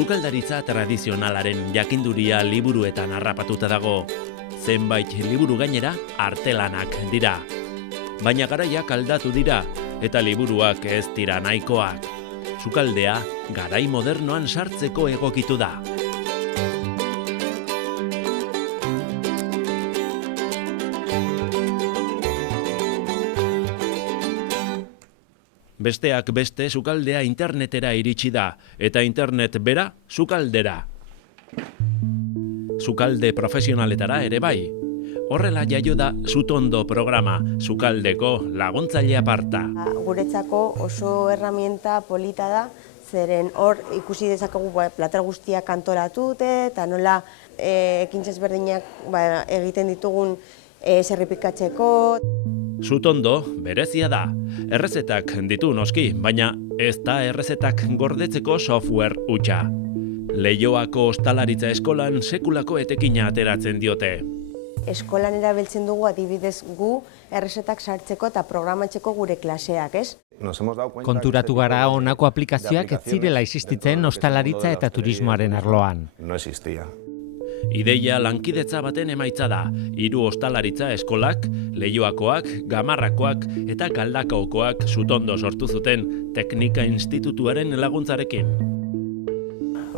Sukaldaritza tradizionalaren jakinduria liburuetan harrapatuta dago. Zenbait liburu gainera artelanak dira. Baina garaiak aldatu dira eta liburuak ez dira nahikoak. Sukaldea garai modernoan sartzeko egokitu da. Besteak beste sukaldea internetera iritsi da, eta internet bera sukaldera. Sukalde profesionaletara ere bai. Horrela jaio da Sutondo programa, sukaldeko laguntzaile aparta. Guretzako oso herramienta polita da, zeren hor ikusi dezakegu plater guztiak antolatu dute, eta nola ekintza ezberdinak egiten ditugun zerripikatzeko. Sutondo berezia da. Errezetak ditu noski, baina ez da errezetak gordetzeko software hutsa. Leioako ostalaritza eskolan sekulako etekina ateratzen diote. Eskolan erabiltzen dugu adibidez gu errezetak sartzeko eta programatzeko gure klaseak, ez? Konturatu gara honako aplikazioak ez zirela existitzen ostalaritza eta turismoaren arloan. No existía. Ideia lankidetza baten emaitza da. 3 ostalaritza eskolak, Leioakoak, Gamarrakoak eta Galdakaokoak Sutondo sortu zuten Teknika Institutuaren laguntzarekin.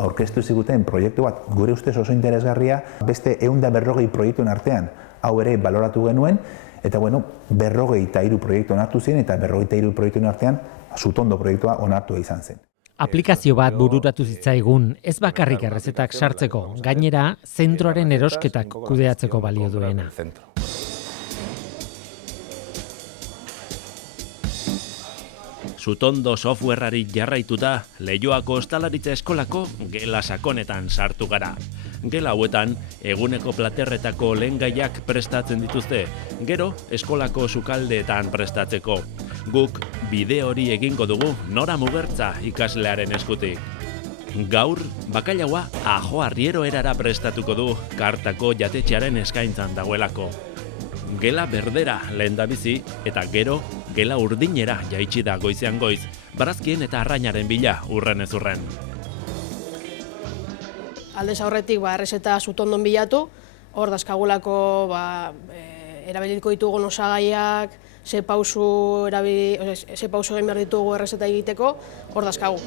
Aurkeztu ziguten proiektu bat gure ustez oso interesgarria, beste 140 proiektuen artean, hau ere baloratu genuen, eta 43 proiektu onartu ziren eta 43 proiektuen artean Sutondo proiektua onartua izan zen. Aplikazio bat bururatu zitzaigun, ez bakarrik errezetak sartzeko, gainera zentroaren erosketak kudeatzeko balio duena. Sutondo softwareari jarraituta, Leioako ostalaritza eskolako gela sakonetan sartu gara. Gela hauetan, eguneko platerretako lehengaiak prestatzen dituzte, gero eskolako sukaldeetan prestatzeko. Guk bide hori egingo dugu Nora Mugertza ikaslearen eskutik. Gaur, bakailaua Ajo Arriero erara prestatuko du Kartako jatetxearen eskaintzan dagoelako. Gela berdera lehendabizi eta gero gela urdinera jaitsi da goizean goiz, barazkien eta arrainaren bila urren ez urren. Aldez aurretik errezeta Sutondon bilatu, hor dazkagulako erabiliko ditugun osagaiak, ze pausu egin behar ditugu errezeta egiteko, hor dazkagu.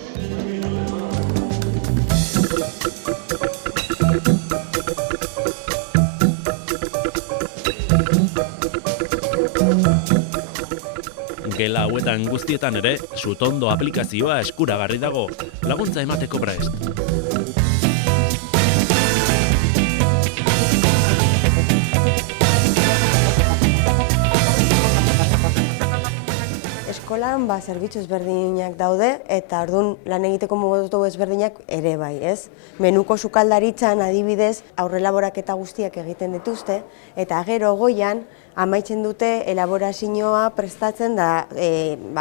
Gela hauetan guztietan ere, Sutondo aplikazioa eskuragarri dago, laguntza emateko prest. Eskolan zerbitzu ezberdinak daude eta orduan lan egiteko modu ezberdinak ere bai, ez? Menuko sukaldaritzan adibidez aurrelaboraketa guztiak egiten dituzte eta gero goian amaitzen dute elaborazioa prestatzen da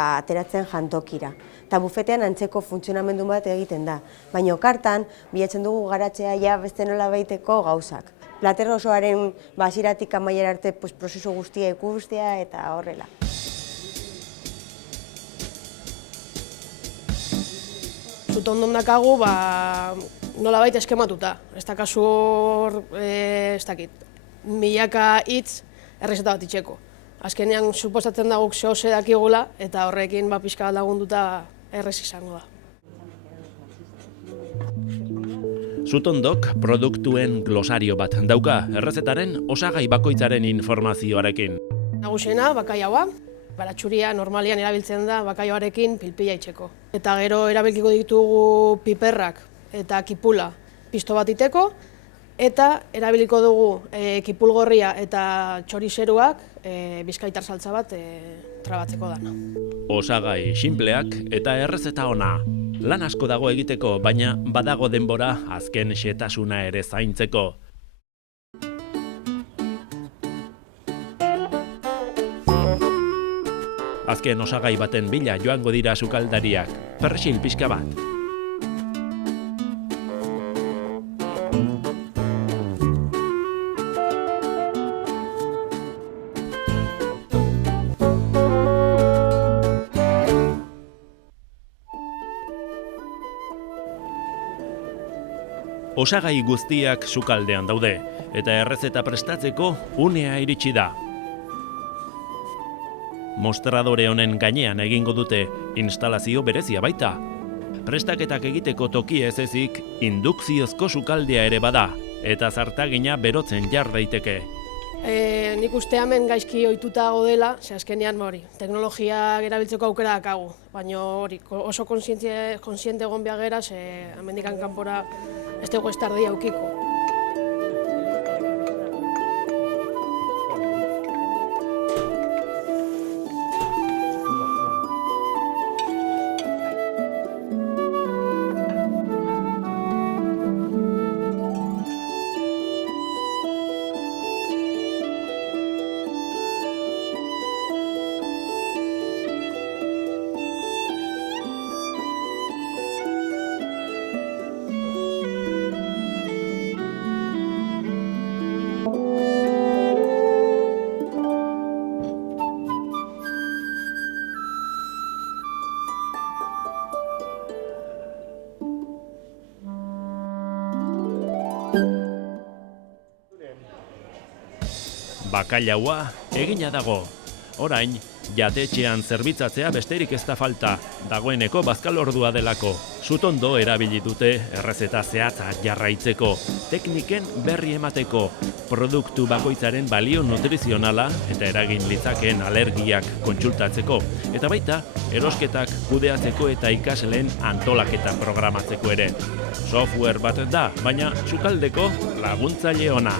ateratzen jantokira. Eta bufetean antzeko funtzionamendu bat egiten da, baina kartan bilatzen dugu garatzea ja beste nola baiteko gauzak. Plater osoaren hasieratik amaiera arte prozesu guztia ikustea eta horrela. Sutondon dakagu nolabait eskematuta. Ez dakazu hor, milaka hitz errezeta bat itxeko. Azkenean, suposatzen da guk zehose dakigula eta horrekin pixka bat lagunduta errez izango da. Sutondok produktuen glosario bat dauka errezetaren osagai bakoitzaren informazioarekin. Nagusiena, bakailaua. Baratxuria normalian erabiltzen da bakailaoarekin pilpila itxeko. Eta gero erabilkiko ditugu piperrak eta kipula pisto bat iteko, eta erabiliko dugu kipulgorria eta txorizeruak bizkaitar saltza bat trabatzeko dana. Osagai sinpleak eta errezeta ona. Lan asko dago egiteko, baina badago denbora azken xetasuna ere zaintzeko. Azken osagai baten bila joango dira sukaldariak, persil pixka bat. Osagai guztiak sukaldean daude, eta errezeta prestatzeko unea iritsi da. Mostradore honen gainean egingo dute instalazio berezia baita. Prestaketak egiteko tokia ez ezik, indukziozko sukaldea ere bada, eta zartagina berotzen jar daiteke. Nik uste hemen gaizki ohituta dela, ze azkenean teknologia erabiltzeko aukera dakagu, baina oso konsiente egon behar gera, ze hemendikan kanpora ez dugu estardia aukiko. Bakailaua egina dago. Orain, jatetxean zerbitzatzea besterik ez da falta, dagoeneko bazkalordua delako. Sutondo erabili dute errezeta zehatza jarraitzeko, tekniken berri emateko, produktu bakoitzaren balio nutrizionala eta eragin litzakeen alergiak kontsultatzeko, eta baita erosketak kudeatzeko eta ikasleen antolaketa programatzeko ere. Software bat da, baina sukaldeko laguntzaile ona.